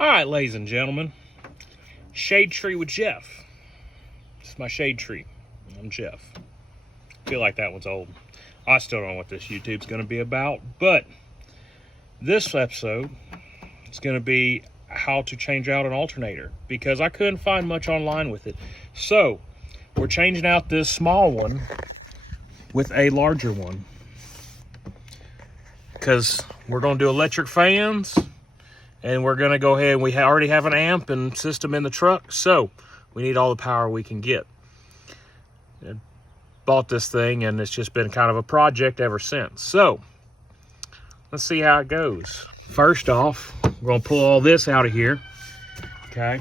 All right, ladies and gentlemen, Shade Tree with Jeff. This is my shade tree. I'm Jeff. I feel like that one's old. I still don't know what this YouTube's going to be about, but this episode is going to be how to change out an alternator because I couldn't find much online with it. So we're changing out this small one with a larger one because we're going to do electric fans. And we're going to go ahead, and we already have an amp and system in the truck, so we need all the power we can get. I bought this thing, and it's just been kind of a project ever since. So, let's see how it goes. First off, we're going to pull all this out of here, okay?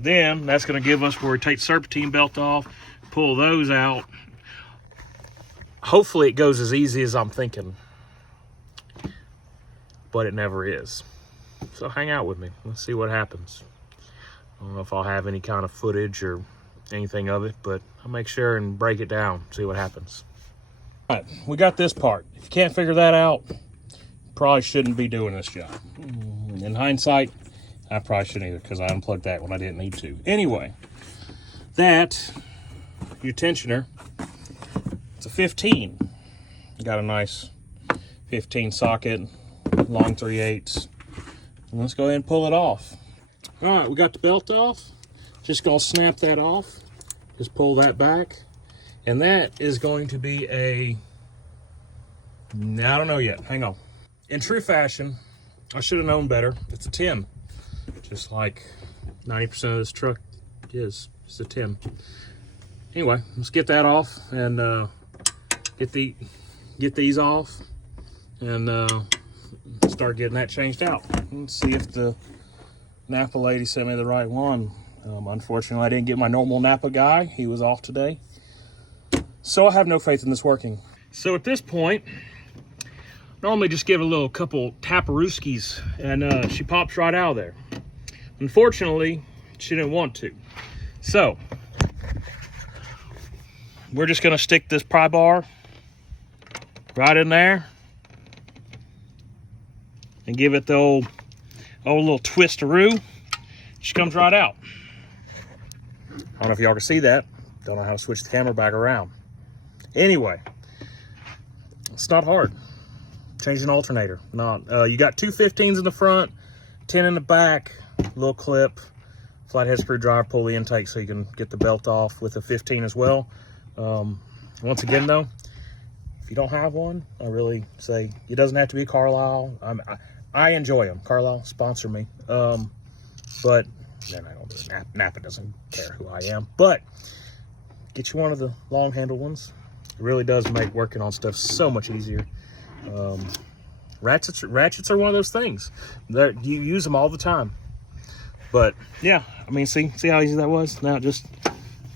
Then, that's going to give us where we take the serpentine belt off, pull those out. Hopefully, it goes as easy as I'm thinking, but it never is. So hang out with me. Let's see what happens. I don't know if I'll have any kind of footage or anything of it, but I'll make sure and break it down, see what happens. All right, we got this part. If you can't figure that out, probably shouldn't be doing this job. In hindsight, I probably shouldn't either because I unplugged that when I didn't need to. Anyway, that, your tensioner, it's a 15. Got a nice 15 socket, long 3/8. Let's go ahead and pull it off. All right, we got the belt off. Just gonna snap that off. Just pull that back. And that is going to be I don't know yet, hang on. In true fashion, I should have known better. It's a 10. Just like 90% of this truck is. It's a 10. Anyway, let's get that off and get these off and start getting that changed out. Let's see if the Napa lady sent me the right one. Unfortunately, I didn't get my normal Napa guy. He was off today. So I have no faith in this working. So at this point, normally just give it a little couple taparooskies and she pops right out of there. Unfortunately, she didn't want to. So we're just gonna stick this pry bar right in there and give it the old little twist-a-roo. She comes right out. I don't know if y'all can see that. Don't know how to switch the camera back around. Anyway, it's not hard. Changing an alternator. You got two 15s in the front, 10 in the back, little clip, flathead screwdriver, pull the intake so you can get the belt off with a 15 as well. Once again though, if you don't have one, I really say it doesn't have to be Carlisle. I enjoy them. Carlisle, sponsor me. But then I don't do it. Napa doesn't care who I am. But get you one of the long handle ones. It really does make working on stuff so much easier. Ratchets are one of those things that you use them all the time. But yeah, I mean, see how easy that was? Now it just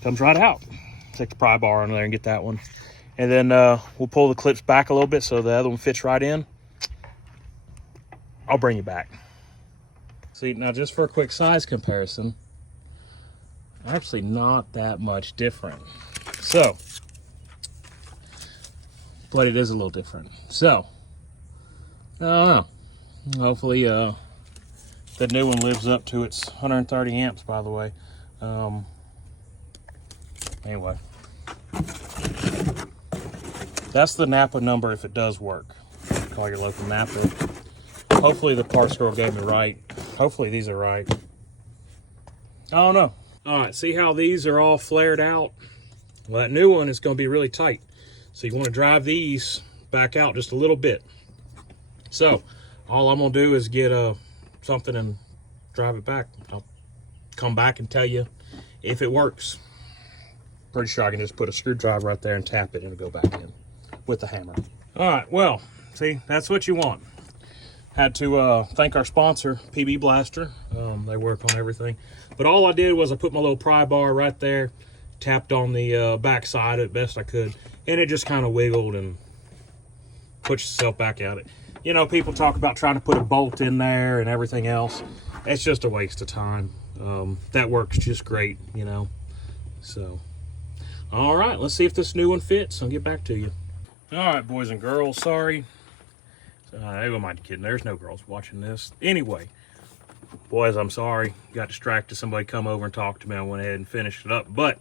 comes right out. Take the pry bar on there and get that one. And then we'll pull the clips back a little bit so the other one fits right in. I'll bring you back. See, now just for a quick size comparison, actually not that much different. So, but it is a little different. So, I don't know. Hopefully, the new one lives up to its 130 amps, by the way. Anyway. That's the Napa number if it does work. Call your local Napa. Hopefully the parts girl gave me right. Hopefully these are right. I don't know. All right, see how these are all flared out? Well, that new one is going to be really tight. So you want to drive these back out just a little bit. So all I'm going to do is get something and drive it back. I'll come back and tell you if it works. Pretty sure I can just put a screwdriver right there and tap it and it'll go back in with the hammer. All right, well, see, that's what you want. Had to thank our sponsor, PB Blaster. They work on everything. But all I did was I put my little pry bar right there, tapped on the back side as best I could, and it just kind of wiggled and pushed itself back out. You know, people talk about trying to put a bolt in there and everything else. It's just a waste of time. That works just great, you know. So, all right, let's see if this new one fits. I'll get back to you. All right, boys and girls, sorry. Who am I kidding? There's no girls watching this. Anyway, boys, I'm sorry. Got distracted. Somebody come over and talked to me. I went ahead and finished it up. But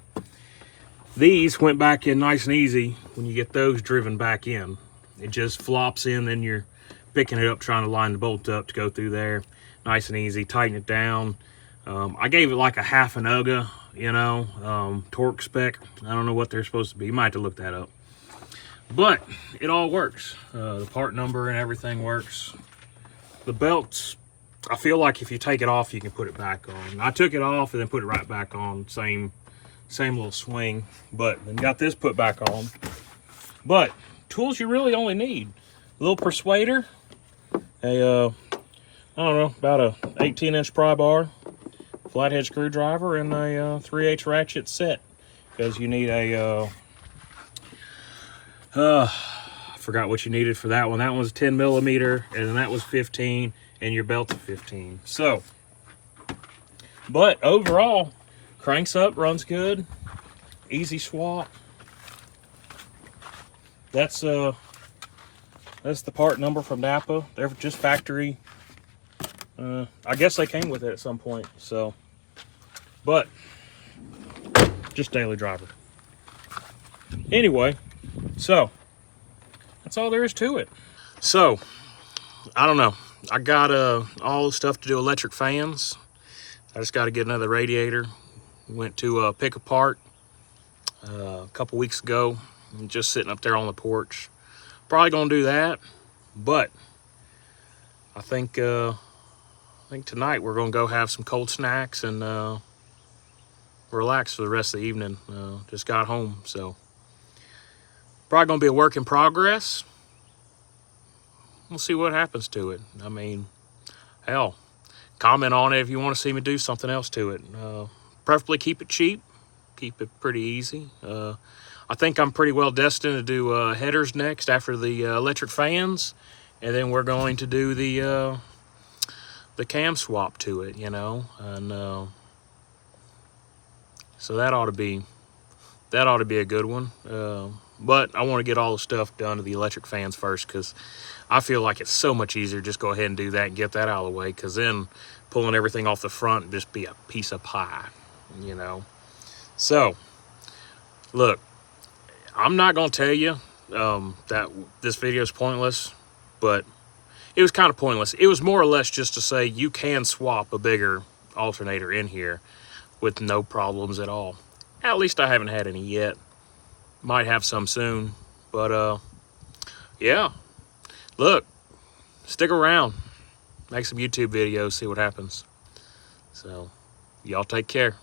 these went back in nice and easy when you get those driven back in. It just flops in, then you're picking it up, trying to line the bolt up to go through there. Nice and easy. Tighten it down. I gave it like a half an UGA, you know, torque spec. I don't know what they're supposed to be. You might have to look that up. But it all works. The part number and everything works. The belts, I feel like if you take it off, you can put it back on. I took it off and then put it right back on. Same little swing. But then got this put back on. But tools you really only need: a little persuader, I don't know, about a 18-inch pry bar, flathead screwdriver, and a 3/8 ratchet set, because you need a I forgot what you needed for that one. That one was 10 millimeter, and then that was 15, and your belt's 15. So, but overall, cranks up, runs good, easy swap. That's the part number from Napa. They're just factory. I guess they came with it at some point. So, but just daily driver. Anyway, so that's all there is to it. So I don't know. I got all the stuff to do electric fans. I just got to get another radiator. Went to pick apart a couple weeks ago. Just sitting up there on the porch. Probably gonna do that, but I think tonight we're gonna go have some cold snacks and relax for the rest of the evening. Just got home, so probably gonna be a work in progress. We'll see what happens to it. I mean, hell, comment on it if you want to see me do something else to it. Preferably keep it cheap, keep it pretty easy. I think I'm pretty well destined to do headers next after the electric fans, and then we're going to do the cam swap to it, you know, and so that ought to be a good one. But I want to get all the stuff done to the electric fans first, because I feel like it's so much easier just go ahead and do that and get that out of the way, because then pulling everything off the front would just be a piece of pie, you know. So look, I'm not going to tell you that this video is pointless, but it was kind of pointless. It was more or less just to say you can swap a bigger alternator in here with no problems at all. At least I haven't had any yet. Might have some soon, but yeah. Look, stick around. Make some YouTube videos, see what happens. So, y'all take care.